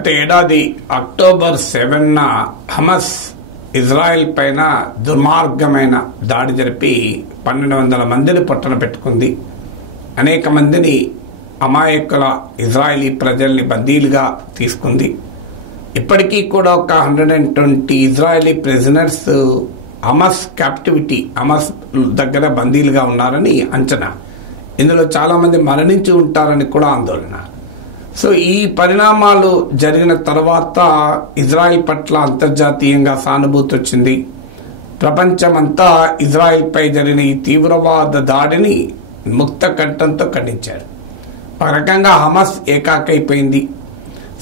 గత ఏడాది October 7న Hamas Israel పైన దుర్మార్గమైన దాడి జరిపి 1200 మందిని పొట్టన పెట్టుకుంది. అనేక మందిని అమాయకుల ఇజ్రాయలీ ప్రజల్ని బందీలుగా తీసుకుంది. ఇప్పటికీ కూడా ఒక 120 ఇజ్రాయలీ ప్రిజనర్స్ హమస్ దగ్గర బందీలుగా ఉన్నారని అంచనా. ఇందులో చాలా మంది మరణించి ఉంటారని కూడా ఆందోళన. సో ఈ పరిణామాలు జరిగిన తర్వాత ఇజ్రాయెల్ పట్ల అంతర్జాతీయంగా సానుభూతి వచ్చింది. ప్రపంచమంతా ఇజ్రాయెల్ పై జరిగిన ఈ తీవ్రవాద దాడిని ముక్త కంఠంతో ఖండించారు. ఒక రకంగా హమస్ ఏకాకైపోయింది.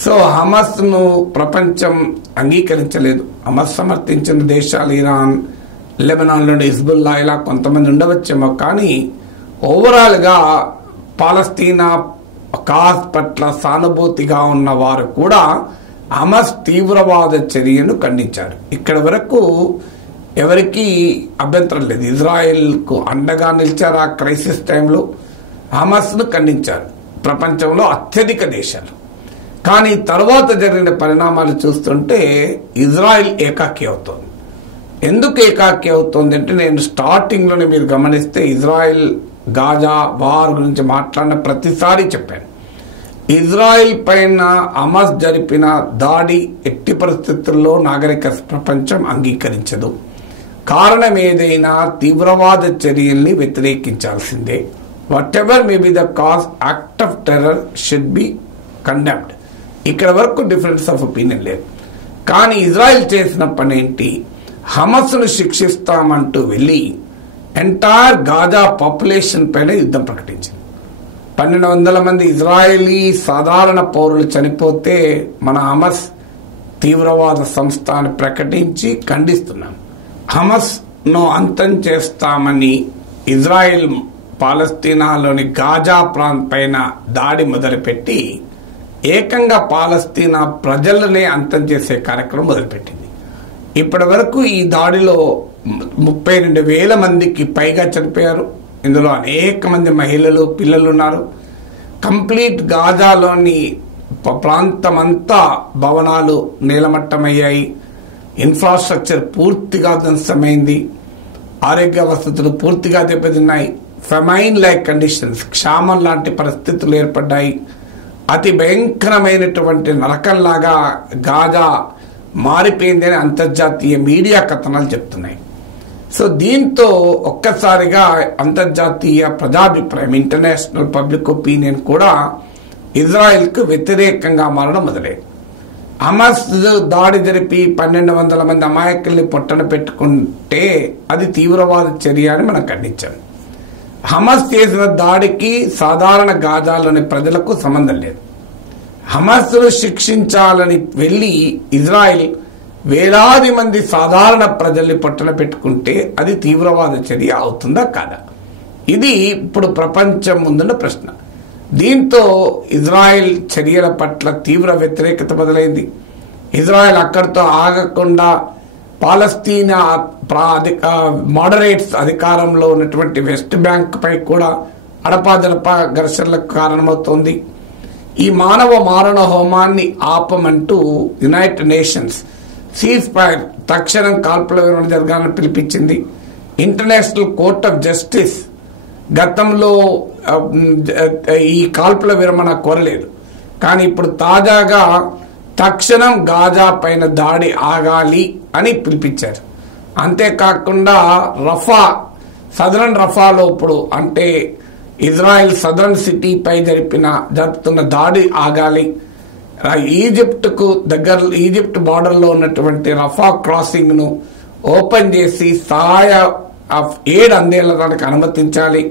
సో హమస్ ను ప్రపంచం అంగీకరించలేదు. హమస్ సమర్థించిన దేశాలు ఇరాన్, లెబనాన్లోని హిజ్బుల్లా ఇలా కొంతమంది ఉండవచ్చేమో, కానీ ఓవరాల్ గా పాలస్తీనా కాజ్ పట్ల సానుభూతిగా ఉన్న వారు కూడా హమస్ తీవ్రవాద చర్యను ఖండించారు. ఇక్కడ వరకు ఎవరికి అభ్యంతరం లేదు. ఇజ్రాయెల్ కు అండగా నిలిచారు. ఆ క్రైసిస్ టైంలో హమస్ ను ఖండించారు ప్రపంచంలో అత్యధిక దేశాలు. కానీ తర్వాత జరిగిన పరిణామాలు చూస్తుంటే ఇజ్రాయెల్ ఏకాకి అవుతోంది. ఎందుకు ఏకాకి అవుతోంది అంటే, నేను స్టార్టింగ్ లోనే మీరు గమనిస్తే ఇజ్రాయెల్ గాజా వార్ గురించి మాట్లాడిన ప్రతిసారి చెప్పాను. ఇజ్రాయెల్ పైన హమస్ జరిపిన దాడి ఎట్టి పరిస్థితుల్లో నాగరిక ప్రపంచం అంగీకరించదు. కారణం ఏదైనా తీవ్రవాద చర్యల్ని వ్యతిరేకించాల్సిందే. Whatever may be the cause, act of terror should be condemned. ఇక్కడ వరకు డిఫరెన్స్ ఆఫ్ ఒపీనియన్ లేదు. కానీ ఇజ్రాయెల్ చేసిన పని ఏంటి? హమస్ ను శిక్షిస్తామంటూ వెళ్ళి ఎంటైర్ గాజా పాపులేషన్ పైన యుద్ధం ప్రకటించింది. 1200 మంది ఇజ్రాయేలీ సాధారణ పౌరులు చనిపోతే మన హమస్ తీవ్రవాద సంస్థ అని ప్రకటించి ఖండిస్తున్నాం. హమస్ ను అంతం చేస్తామని ఇజ్రాయెల్ పాలస్తీనాలోని గాజా ప్రాంతం పైన దాడి మొదలుపెట్టి ఏకంగా పాలస్తీనా ప్రజలనే అంతం చేసే కార్యక్రమం మొదలుపెట్టింది. ఇప్పటి వరకు ఈ దాడిలో 32,000 మందికి పైగా చనిపోయారు. ఇందులో అనేక మంది మహిళలు, పిల్లలు ఉన్నారు. కంప్లీట్ గాజాలోని ప్రాంతమంతా భవనాలు నేలమట్టమయ్యాయి. ఇన్ఫ్రాస్ట్రక్చర్ పూర్తిగా ధ్వంసమైంది. ఆరోగ్య వసతులు పూర్తిగా దెబ్బతిన్నాయి. ఫెమైన్ లైక్ కండిషన్స్, క్షామం లాంటి పరిస్థితులు ఏర్పడ్డాయి. అతి భయంకరమైనటువంటి నరకంలాగా గాజా మారిపోయిందని అంతర్జాతీయ మీడియా కథనాలు చెప్తున్నాయి. సో దీంతో ఒక్కసారిగా అంతర్జాతీయ ప్రజాభిప్రాయం, ఇంటర్నేషనల్ పబ్లిక్ ఒపీనియన్ కూడా ఇజ్రాయెల్ కు వ్యతిరేకంగా మారడం మొదలైంది. హమస్ దాడి జరిపి 1200 మంది అమాయకుల్ని పొట్టన పెట్టుకుంటే అది తీవ్రవాద చర్య అని మనం ఖండించాం. హమస్ చేసిన దాడికి సాధారణ గాజాలోని ప్రజలకు సంబంధం లేదు. హమస్ ను శిక్షించాలని వెళ్లి ఇజ్రాయెల్ వేలాది మంది సాధారణ ప్రజల్ని పొట్టన పెట్టుకుంటే అది తీవ్రవాద చర్య అవుతుందా కాదా? ఇది ఇప్పుడు ప్రపంచం ముందున్న ప్రశ్న. దీంతో ఇజ్రాయెల్ చర్యల పట్ల తీవ్ర వ్యతిరేకత మొదలైంది. ఇజ్రాయెల్ అక్కడితో ఆగకుండా పాలస్తీనా మోడరేట్స్ అధికారంలో ఉన్నటువంటి వెస్ట్ బ్యాంక్ పై కూడా అడపాదడపా ఘర్షణలకు కారణమవుతోంది. ఈ మానవ మారణ హోమాన్ని ఆపమంటూ యునైటెడ్ నేషన్స్ సీజ్ ఫైర్, తక్షణం కాల్పుల విరమణ జరగాలని పిలిపించింది. ఇంటర్నేషనల్ కోర్ట్ ఆఫ్ జస్టిస్ గతంలో ఈ కాల్పుల విరమణ కోరలేదు. కానీ ఇప్పుడు తాజాగా తక్షణం గాజా పైన దాడి ఆగాలి అని పిలిపించారు. అంతేకాకుండా సదరన్ రఫాలో ఇప్పుడు అంటే ఇజ్రాయెల్ సదరన్ సిటీ పై జరుపుతున్న దాడి ఆగాలి. ఈజిప్ట్ బార్డర్ లో ఉన్నటువంటి రఫా క్రాసింగ్ ను ఓపెన్ చేసి సహాయ ఎయిడ్ అందేళ్ళడానికి అనుమతించాలి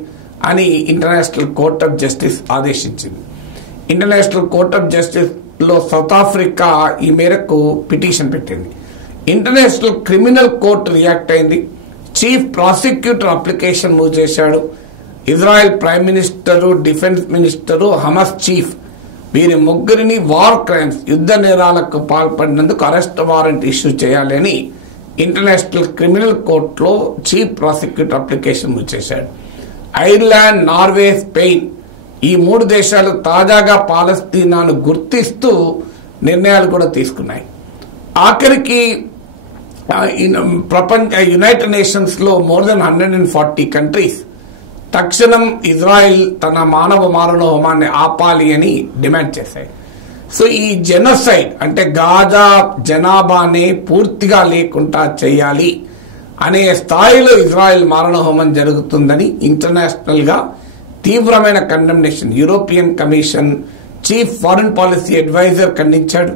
అని ఇంటర్నేషనల్ కోర్ట్ ఆఫ్ జస్టిస్ ఆదేశించింది. ఇంటర్నేషనల్ కోర్ట్ ఆఫ్ జస్టిస్ లో సౌత్ ఆఫ్రికా ఈ మేరకు పిటిషన్ పెట్టింది. ఇంటర్నేషనల్ క్రిమినల్ కోర్టు రియాక్ట్ అయింది. చీఫ్ ప్రాసిక్యూటర్ అప్లికేషన్ మూవ్ చేశాడు. Israel prime minister, defence minister, Hamas chief వీరి ముగ్గురిని వార్ క్రైమ్స్, యుద్ధ నేరాలకు పాల్పడినందుకు అరెస్ట్ వారెంట్ ఇష్యూ చేయాలి అని ఇంటర్నేషనల్ క్రిమినల్ కోర్టులో చీఫ్ ప్రాసిక్యూటర్ అప్లికేషన్ మూవ్ చేశాడు. ఐర్లాండ్, నార్వే, స్పెయిన్ ఈ 3 దేశాలు తాజాగా పాలస్తీనాను గుర్తిస్తూ నిర్ణయాలు కూడా తీసుకున్నాయి. ఆఖరికి యునైటెడ్ నేషన్స్ లో మోర్ దెన్ 140 కంట్రీస్ తక్షణం ఇజ్రాయెల్ తన మానవ మారణహోమాన్ని ఆపాలి అని డిమాండ్ చేశాయి. సో ఈ జెనోసైడ్ అంటే గాజా జనాభానే పూర్తిగా లేకుండా చేయాలి అనే స్థాయిలో ఇజ్రాయెల్ మారణహోమం జరుగుతుందని ఇంటర్నేషనల్ గా తీవ్రమైన condemnation European commission chief foreign policy adviser ఖండించాడు.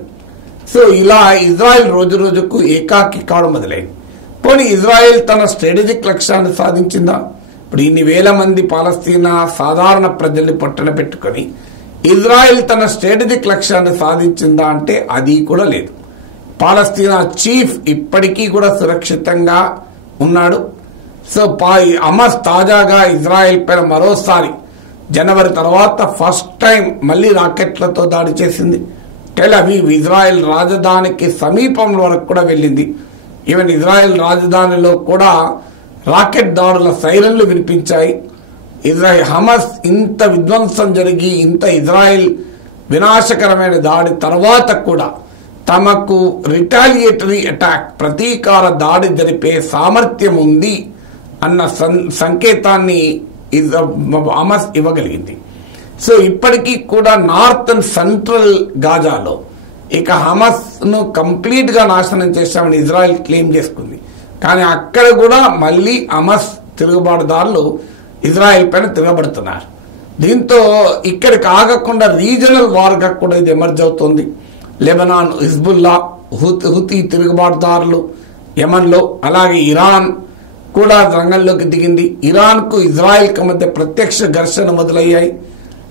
సో ఇలా ఇజ్రాయెల్ రోజు రోజుకు ఏకాకి కావడం మొదలైంది. పోనీ ఇజ్రాయెల్ తన స్ట్రాటజిక్ లక్ష్యాన్ని సాధించిందా? ఇప్పుడు ఇన్ని వేల మంది పాలస్తీనా సాధారణ ప్రజల్ని పొట్టన పెట్టుకొని ఇజ్రాయెల్ తన స్ట్రాటజిక్ లక్ష్యాన్ని సాధించిందా అంటే అది కూడా లేదు. పాలస్తీనా చీఫ్ ఇప్పటికీ కూడా సురక్షితంగా ఉన్నాడు. సో హమాస్ తాజాగా ఇజ్రాయెల్ పైన మరోసారి జనవరి తర్వాత ఫస్ట్ టైం మళ్ళీ రాకెట్లతో దాడి చేసింది. టెల్ అవీవ్ ఇజ్రాయెల్ రాజధానికి సమీపంలో వరకు కూడా వెళ్ళింది. ఈవెన్ ఇజ్రాయెల్ రాజధానిలో కూడా రాకెట్ దాడుల సైరన్లు వినిపించాయి. హమాస్ ఇంత విధ్వంసం జరిగి ఇంత ఇజ్రాయెల్ వినాశకరమైన దాడి తర్వాత కూడా తమకు రిటాలియేటరీ అటాక్ ప్రతీకార దాడి జరిపే సామర్థ్యం ఉంది అన్న సంకేతాన్ని హమాస్ ఇవ్వగలిగింది. సో ఇప్పటికీ కూడా నార్త్ అండ్ సెంట్రల్ గాజాలో ఇక హమాస్ ను కంప్లీట్ గా నాశనం చేశామని ఇజ్రాయెల్ క్లెయిమ్ చేసుకుంది. కానీ అక్కడ కూడా మళ్ళీ హమాస్ తిరుగుబాటుదారులు ఇజ్రాయెల్ పైన తిరగబడుతున్నారు. దీంతో ఇక్కడికి ఆగకుండా రీజనల్ వార్ గా కూడా ఇది ఎమర్జ్ అవుతుంది. లెబనాన్ హిజ్బుల్లా హుతీ తిరుగుబాటుదారులు యమన్ లో, అలాగే ఇరాన్ కూడా రంగంలోకి దిగింది. ఇరాన్ కు ఇజ్రాయెల్ కు మధ్య ప్రత్యక్ష ఘర్షణ మొదలయ్యాయి.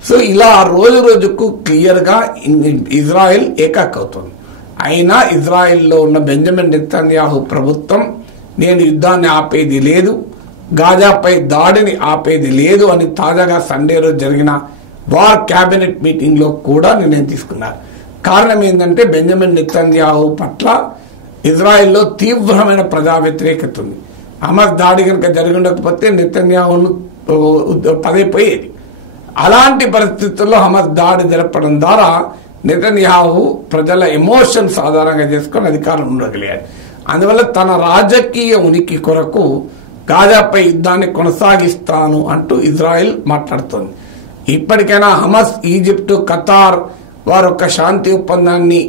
సో ఇలా రోజు రోజుకు క్లియర్ గా ఇజ్రాయెల్ ఏకాకవుతుంది. అయినా ఇజ్రాయెల్లో ఉన్న బెంజమిన్ నెతన్యాహు ప్రభుత్వం నేను యుద్ధాన్ని ఆపేది లేదు, గాజాపై దాడిని ఆపేది లేదు అని తాజాగా సండే రోజు జరిగిన వార్ క్యాబినెట్ మీటింగ్ లో కూడా నిర్ణయం తీసుకున్నారు. కారణం ఏంటంటే బెంజమిన్ నెతన్యాహు పట్ల ఇజ్రాయెల్లో తీవ్రమైన ప్రజా వ్యతిరేకత ఉంది. హమాస్ దాడి కనుక జరిగి ఉండకపోతే నెతన్యాహును పదైపోయేది. అలాంటి పరిస్థితుల్లో హమాస్ దాడి జరపడం ద్వారా నెతన్యాహు ప్రజల ఎమోషన్స్ ఆధారంగా చేసుకుని అధికారం ఉండగలిగారు. అందువల్ల తన రాజకీయ ఉనికి కొరకు గాజాపై యుద్ధాన్ని కొనసాగిస్తాను అంటూ ఇజ్రాయెల్ మాట్లాడుతోంది. ఇప్పటికైనా హమాస్, ఈజిప్టు, ఖతార్ వారు ఒక శాంతి ఒప్పందాన్ని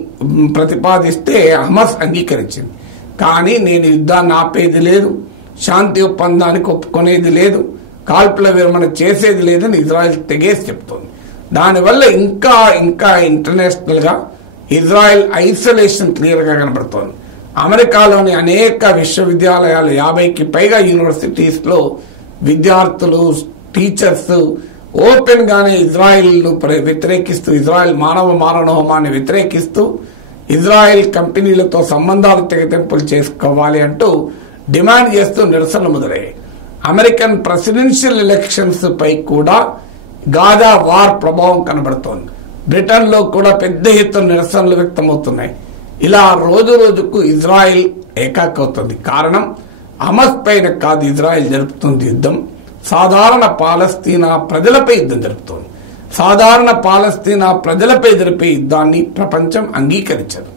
ప్రతిపాదిస్తే హమాస్ అంగీకరించింది. కానీ నేను యుద్ధాన్ని ఆపేది లేదు, శాంతి ఒప్పందానికి ఒప్పుకునేది లేదు, కాల్పుల విరమణ చేసేది లేదని ఇజ్రాయెల్ తెగేసి చెప్తోంది. దానివల్ల ఇంకా ఇంకా ఇంటర్నేషనల్ గా ఇజ్రాయెల్ ఐసోలేషన్ క్లియర్ గా కనబడుతోంది. అమెరికాలోని అనేక విశ్వవిద్యాలయాలు 50కి పైగా యూనివర్సిటీస్ లో విద్యార్థులు, టీచర్స్ ఓపెన్ గానే ఇజ్రాయెల్ ను వ్యతిరేకిస్తూ, ఇజ్రాయెల్ మానవ మారణహోమాన్ని వ్యతిరేకిస్తూ, ఇజ్రాయెల్ కంపెనీలతో సంబంధాలు తెగతెంపులు చేసుకోవాలి అంటూ డిమాండ్ చేస్తూ నిరసనలు మొదలయ్యాయి. అమెరికన్ ప్రెసిడెన్షియల్ ఎలక్షన్స్ పై కూడా గాజా వార్ ప్రభావం కనబడుతోంది. బ్రిటన్ లో కూడా పెద్ద ఎత్తున నిరసనలు వ్యక్తమవుతున్నాయి. ఇలా రోజు రోజుకు ఇజ్రాయెల్ ఏకాకవుతుంది. కారణం హమాస్ పైన కాదు ఇజ్రాయెల్ జరుపుతుంది యుద్ధం, సాధారణ పాలస్తీనా ప్రజలపై యుద్ధం జరుపుతోంది. సాధారణ పాలస్తీనా ప్రజలపై జరిపే యుద్ధాన్ని ప్రపంచం అంగీకరించదు.